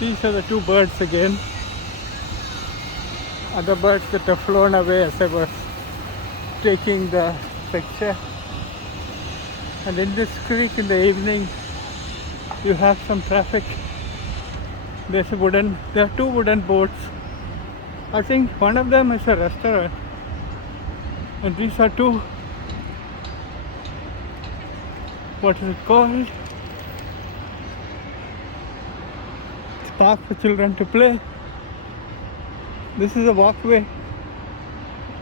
These are the two birds again. Other birds that have flown away as I was taking the picture. And in this creek in the evening, you have some traffic. There are two wooden boats. I think one of them is a restaurant. And these are two, what is it called? It's a park for children to play. This is a walkway,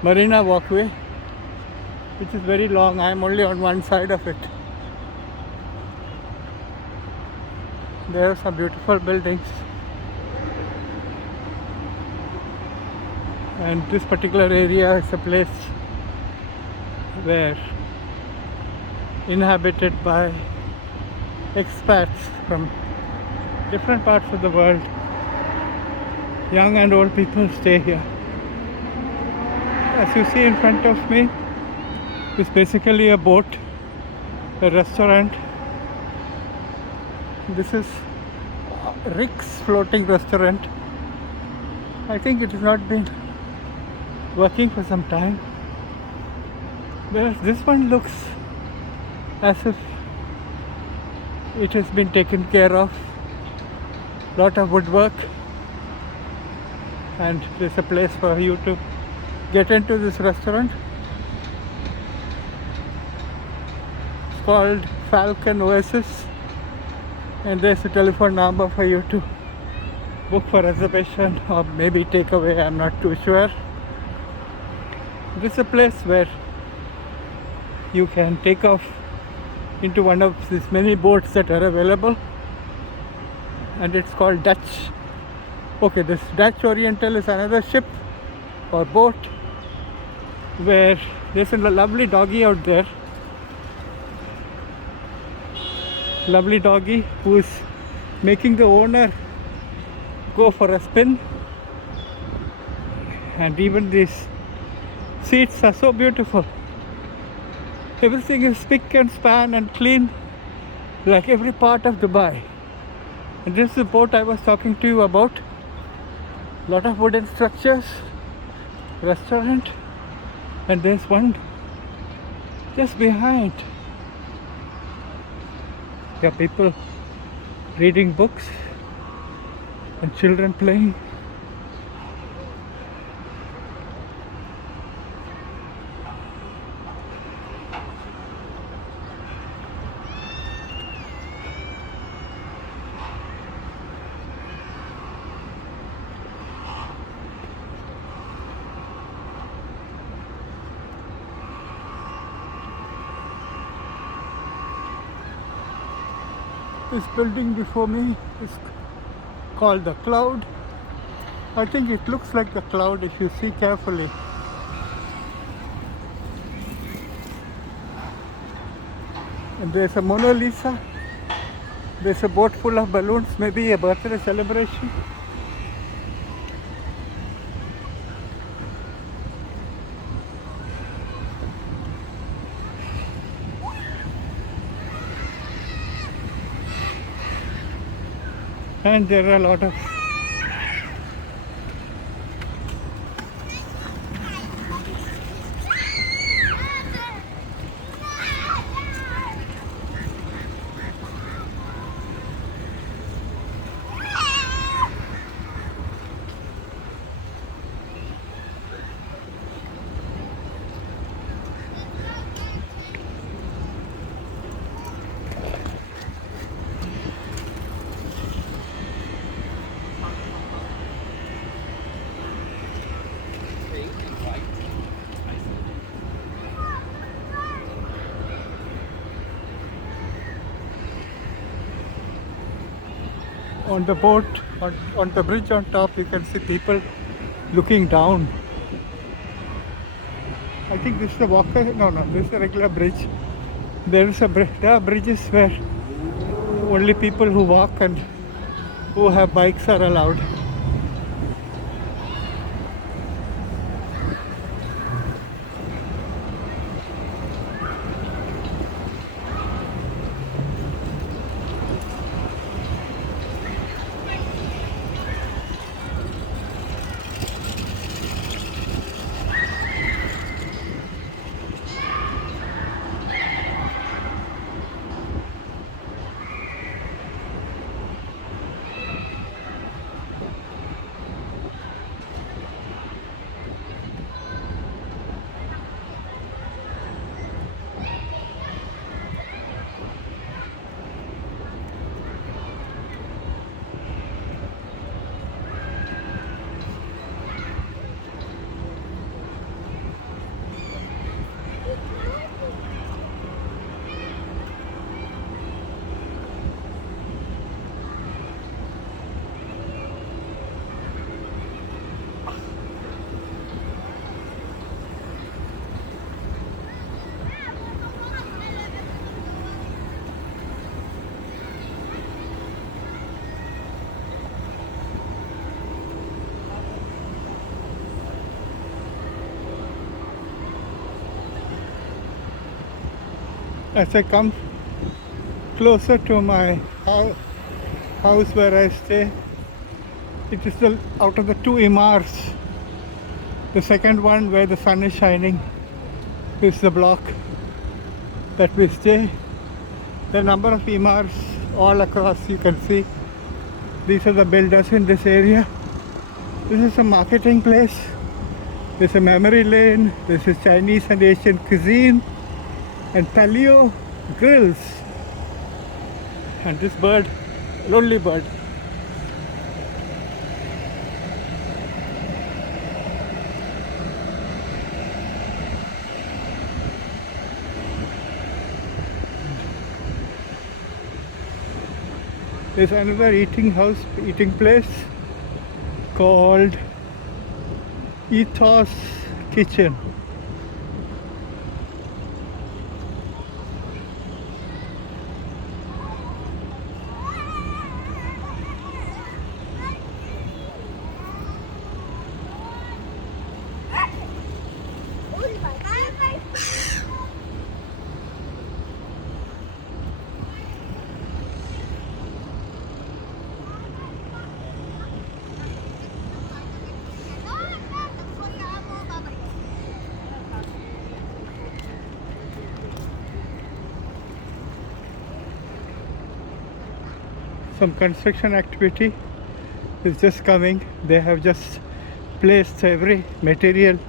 Marina Walkway, which is very long. I am only on one side of it. There are some beautiful buildings. And this particular area is a place where inhabited by expats from different parts of the world. Young and old people stay here. As you see in front of me, it's basically a boat, a restaurant. This is Rick's Floating Restaurant. I think it has not been working for some time. Whereas this one looks as if it has been taken care of. Lot of woodwork. And there's a place for you to get into this restaurant. It's called Falcon Oasis, and there's a telephone number for you to book for reservation or maybe takeaway. I'm not too sure. This is a place where you can take off into one of these many boats that are available, and it's called Dutch. Okay, this Dutch Oriental is another ship or boat where there's a lovely doggy out there. Lovely doggy who is making the owner go for a spin. And even these seats are so beautiful. Everything is spick and span and clean, like every part of Dubai. And this is the boat I was talking to you about. Lot of wooden structures, restaurant, and there's one just behind. There are people reading books and children playing. This building before me is called the Cloud. I think it looks like the cloud if you see carefully. And there's a Mona Lisa. There's a boat full of balloons, maybe a birthday celebration. And there are a lot of on the boat, on the bridge on top, you can see people looking down. I think this is a walker. No, this is a regular bridge. There are bridges where only people who walk and who have bikes are allowed. As I come closer to my house where I stay, it is out of the two Imars, the second one where the sun is shining is the block that we stay. The number of Imars all across, you can see. These are the builders in this area. This is a marketing place. There's a memory lane. This is Chinese and Asian cuisine and paleo grills. And this bird, lonely bird. There's another eating place called Ethos Kitchen. Some construction activity is just coming. They have just placed every material,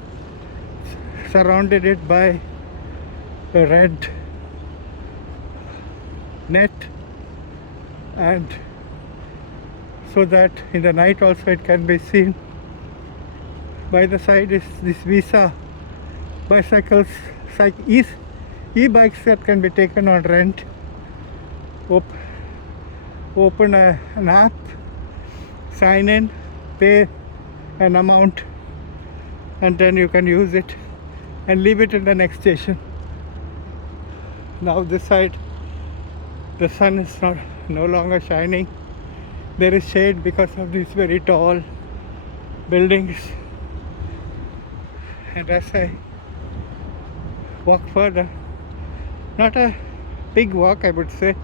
surrounded it by a red net, and so that in the night also it can be seen. By the side is this Visa bicycles, e-bikes that can be taken on rent. Open an app, sign in, pay an amount, and then you can use it and leave it in the next station. Now this side, the sun is no longer shining. There is shade because of these very tall buildings. And as I walk further, not a big walk I would say,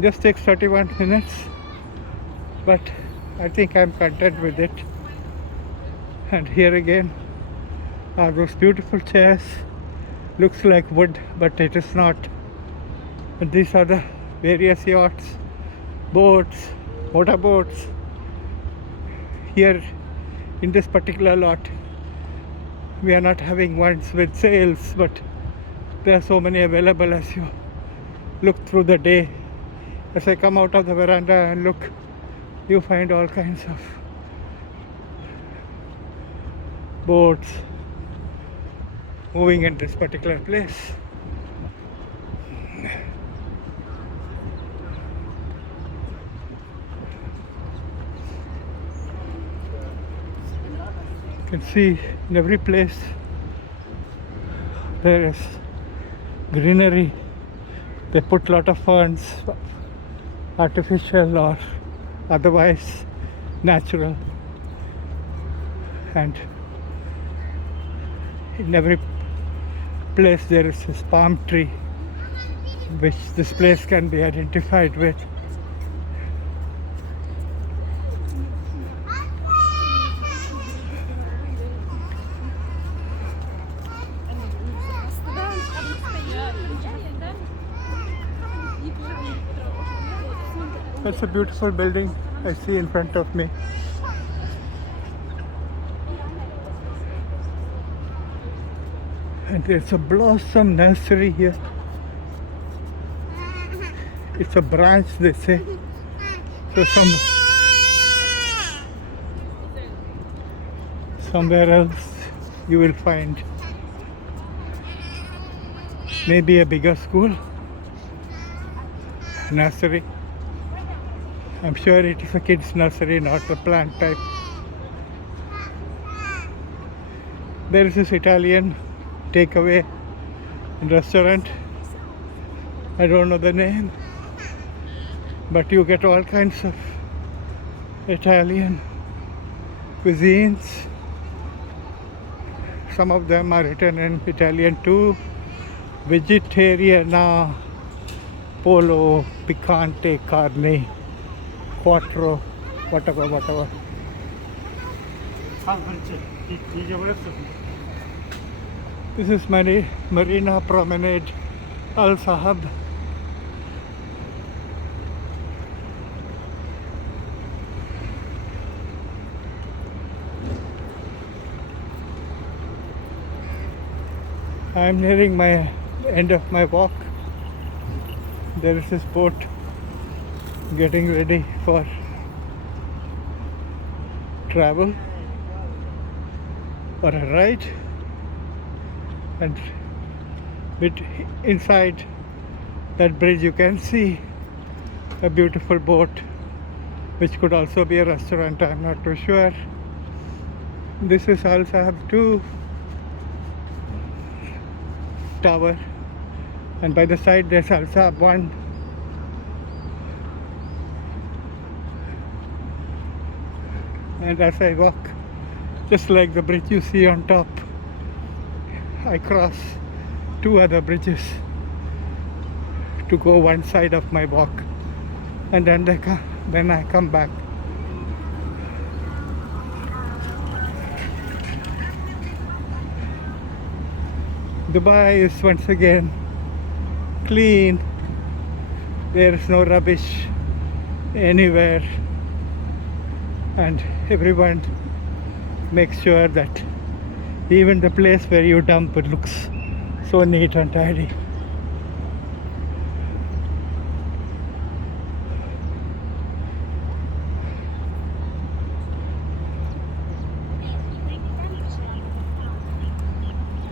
just takes 31 minutes, but I think I'm content with it. And here again are those beautiful chairs. Looks like wood, but it is not. And these are the various yachts, boats, motorboats. Here in this particular lot, we are not having ones with sails, but there are so many available as you look through the day. As I come out of the veranda and look, you find all kinds of boats moving in this particular place. You can see in every place there is greenery. They put a lot of ferns, artificial or otherwise natural, and in every place there is this palm tree which this place can be identified with. That's a beautiful building I see in front of me. And there's a blossom nursery here. It's a branch, they say. So somewhere else you will find maybe a bigger school, nursery. I'm sure it is a kids' nursery, not a plant type. There is this Italian takeaway restaurant. I don't know the name, but you get all kinds of Italian cuisines. Some of them are written in Italian too. vegetariana, polo, picante, carne, quattro, whatever. This is Marina Promenade, Al Sahab. I'm nearing my end of my walk. There is this boat getting ready for travel or a ride, and inside that bridge you can see a beautiful boat, which could also be a restaurant. I'm not too sure. This is Al Sahab 2 tower, and by the side there's Al Sahab 1. And as I walk, just like the bridge you see on top, I cross 2 other bridges to go one side of my walk, and then I come back. Dubai is once again clean. There is no rubbish anywhere, and everyone makes sure that even the place where you dump, it looks so neat and tidy.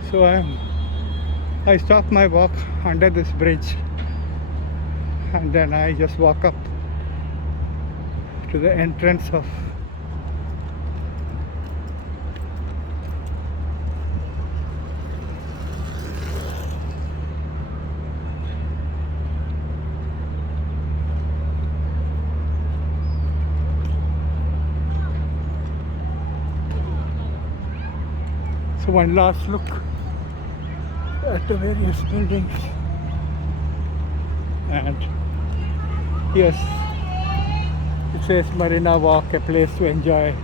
So I stop my walk under this bridge, and then I just walk up to the entrance of so one last look at the various buildings, and yes, it says Marina Walk, a place to enjoy.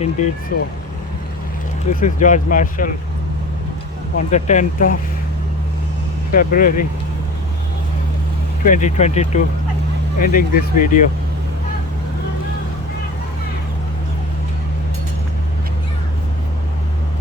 Indeed so. This is George Marshall on the 10th of February 2022, ending this video.